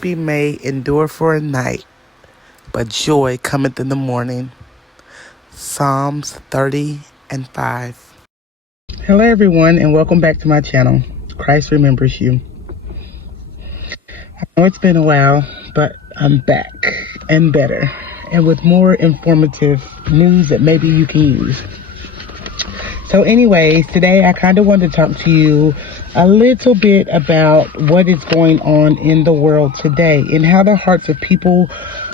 Weeping may endure for a night, but joy cometh in the morning. Psalms 30 and 5. Hello, everyone, and welcome back to my channel. Christ remembers you. I know it's been a while, but I'm back and better, and with more informative news that maybe you can use. So anyways, today I kind of wanted to talk to you a little bit about what is going on in the world today and how the hearts of people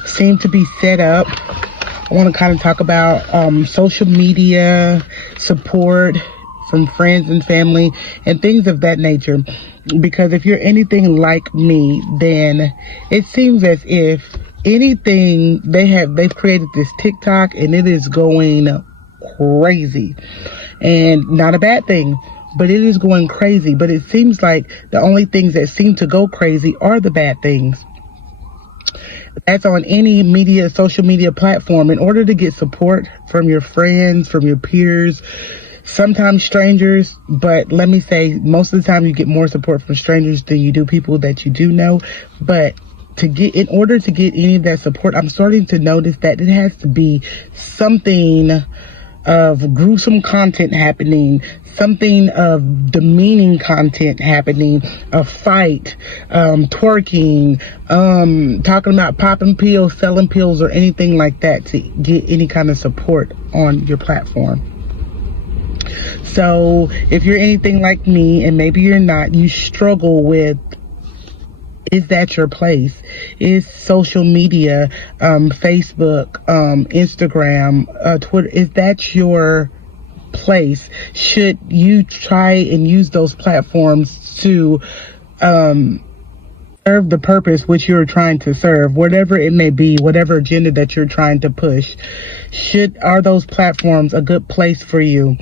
seem to be set up. I want to kind of talk about social media support from friends and family and things of that nature. Because if you're anything like me, then it seems as if anything they've created this TikTok and it is going crazy. And not a bad thing, but it is going crazy. But it seems like the only things that seem to go crazy are the bad things. That's on any social media platform. In order to get support from your friends, from your peers, sometimes strangers, but let me say, most of the time you get more support from strangers than you do people that you do know. But in order to get any of that support, I'm starting to notice that it has to be something of gruesome content happening, something of demeaning content happening, a fight, twerking, talking about popping pills, selling pills, or anything like that to get any kind of support on your platform. So if you're anything like me, and maybe you're not, you struggle with, is that your place? Is social media, Facebook, Instagram, Twitter, is that your place? Should you try and use those platforms to serve the purpose which you're trying to serve, whatever it may be, whatever agenda that you're trying to push? Are those platforms a good place for you?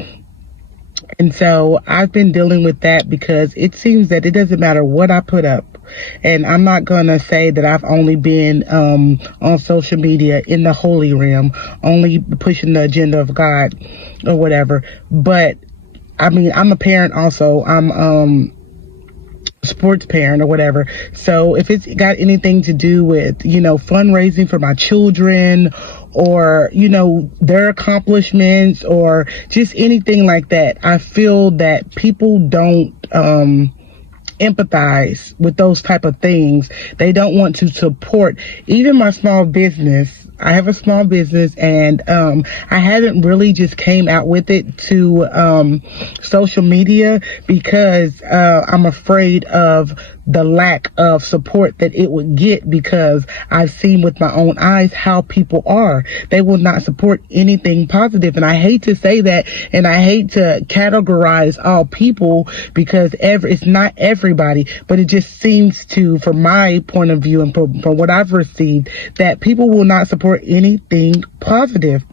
And so I've been dealing with that because it seems that it doesn't matter what I put up. And I'm not going to say that I've only been on social media in the holy realm, only pushing the agenda of God or whatever. But I mean, I'm a parent also. I'm sports parent or whatever. So if it's got anything to do with, fundraising for my children, or, their accomplishments, or just anything like that, I feel that people don't empathize with those type of things. They don't want to support even my small business. I have a small business, and I haven't really just came out with it to social media because I'm afraid of the lack of support that it would get, because I've seen with my own eyes how people are. They will not support anything positive. And I hate to say that, and I hate to categorize all people, because it's not everybody, but it just seems to, from my point of view and from what I've received, that people will not support anything positive.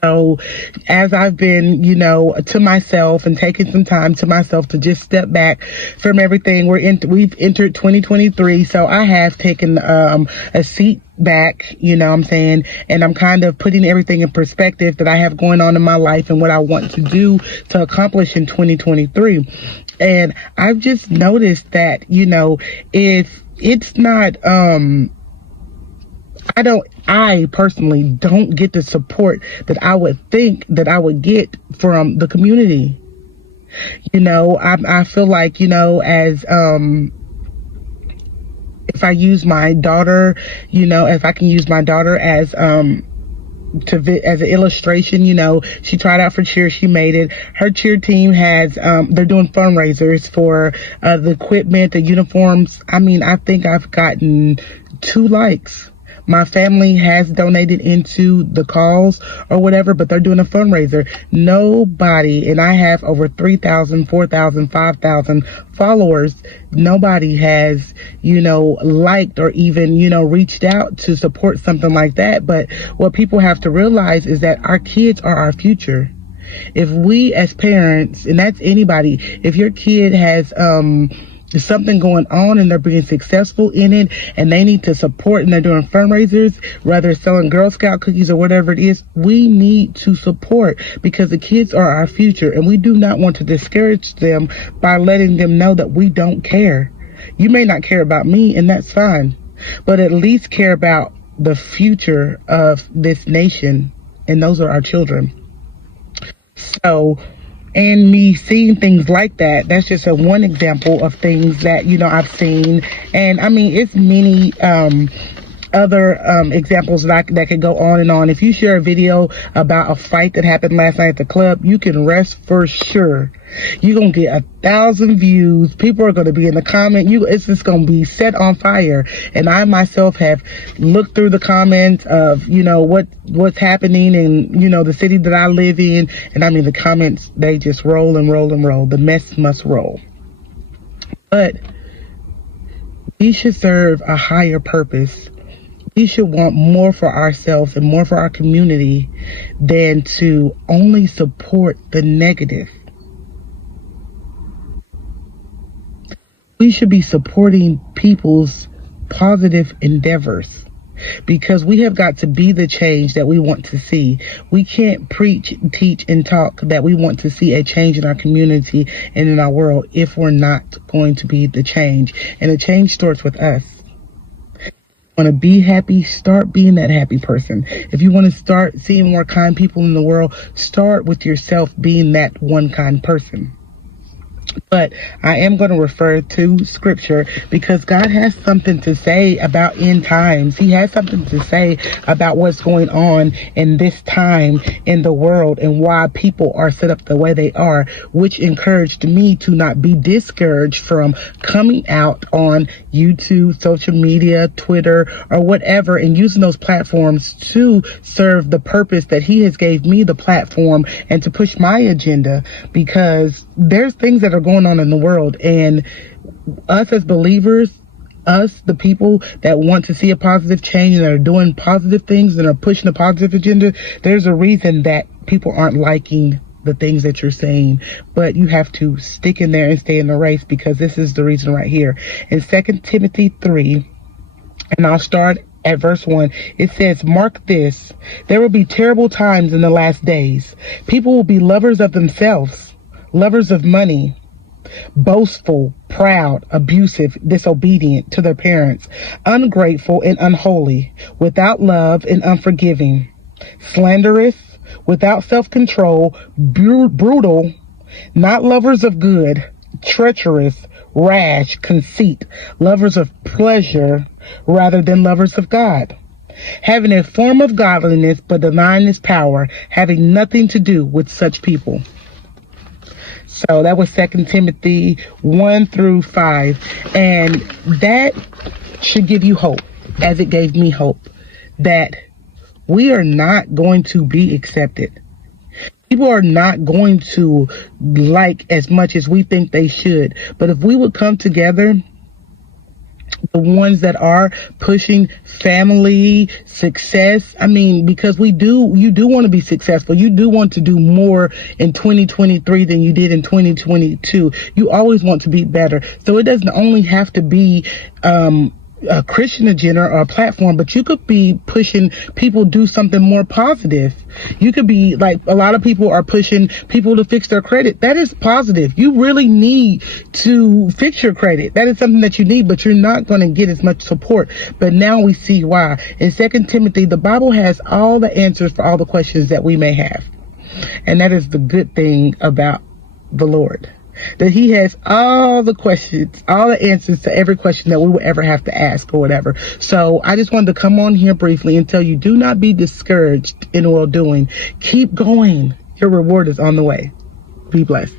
So as I've been, to myself and taking some time to myself to just step back from everything, we've entered 2023. So I have taken a seat back, what I'm saying, and I'm kind of putting everything in perspective that I have going on in my life and what I want to do to accomplish in 2023. And I've just noticed that, if it's not, I personally don't get the support that I would think that I would get from the community. I feel like, as, if I use my daughter, if I can use my daughter as an illustration, she tried out for cheer, she made it. Her cheer team has, they're doing fundraisers for the equipment, the uniforms. I mean, I think I've gotten 2 likes. My family has donated into the cause or whatever, but they're doing a fundraiser. Nobody, and I have over 3,000, 4,000, 5,000 followers. Nobody has, liked or even, reached out to support something like that. But what people have to realize is that our kids are our future. If we as parents, and that's anybody, if your kid has, there's something going on and they're being successful in it and they need to support and they're doing fundraisers, whether selling Girl Scout cookies or whatever it is, we need to support, because the kids are our future and we do not want to discourage them by letting them know that we don't care. You may not care about me, and that's fine, but at least care about the future of this nation, and those are our children. So, and me seeing things like that, that's just a one example of things that, I've seen. And I mean, it's many other examples that could go on and on. If you share a video about a fight that happened last night at the club, you can rest for sure you're gonna get 1,000 views. People are gonna be in the comment. It's just gonna be set on fire. And I myself have looked through the comments of what's happening in the city that I live in, and I mean the comments, they just roll and roll and roll. The mess must roll. But we should serve a higher purpose. We should want more for ourselves and more for our community than to only support the negative. We should be supporting people's positive endeavors, because we have got to be the change that we want to see. We can't preach, teach, and talk that we want to see a change in our community and in our world if we're not going to be the change. And the change starts with us. Want to be happy, start being that happy person. If you want to start seeing more kind people in the world, start with yourself being that one kind person. But I am going to refer to scripture because God has something to say about end times. He has something to say about what's going on in this time in the world and why people are set up the way they are, which encouraged me to not be discouraged from coming out on YouTube, social media, Twitter, or whatever, and using those platforms to serve the purpose that He has gave me the platform and to push my agenda, because there's things that are going on in the world, and us as believers, us, the people that want to see a positive change and are doing positive things and are pushing a positive agenda, there's a reason that people aren't liking the things that you're saying, but you have to stick in there and stay in the race, because this is the reason right here. In 2 Timothy 3, and I'll start at verse 1, it says, "Mark this, there will be terrible times in the last days. People will be lovers of themselves, lovers of money, boastful, proud, abusive, disobedient to their parents, ungrateful and unholy, without love and unforgiving, slanderous, without self-control, brutal, not lovers of good, treacherous, rash, conceit, lovers of pleasure rather than lovers of God, having a form of godliness but denying its power, having nothing to do with such people." So that was 2 Timothy 1 through 5. And that should give you hope, as it gave me hope, that we are not going to be accepted. People are not going to like as much as we think they should. But if we would come together, the ones that are pushing family success, I mean, because you do want to be successful. You do want to do more in 2023 than you did in 2022. You always want to be better. So it doesn't only have to be a Christian agenda or a platform, but you could be pushing people do something more positive. You could be like, a lot of people are pushing people to fix their credit. That is positive. You really need to fix your credit. That is something that you need, but you're not going to get as much support. But now we see why. In 2 Timothy, the Bible has all the answers for all the questions that we may have. And that is the good thing about the Lord, that He has all the questions, all the answers to every question that we will ever have to ask or whatever. So I just wanted to come on here briefly and tell you, do not be discouraged in well doing. Keep going. Your reward is on the way. Be blessed.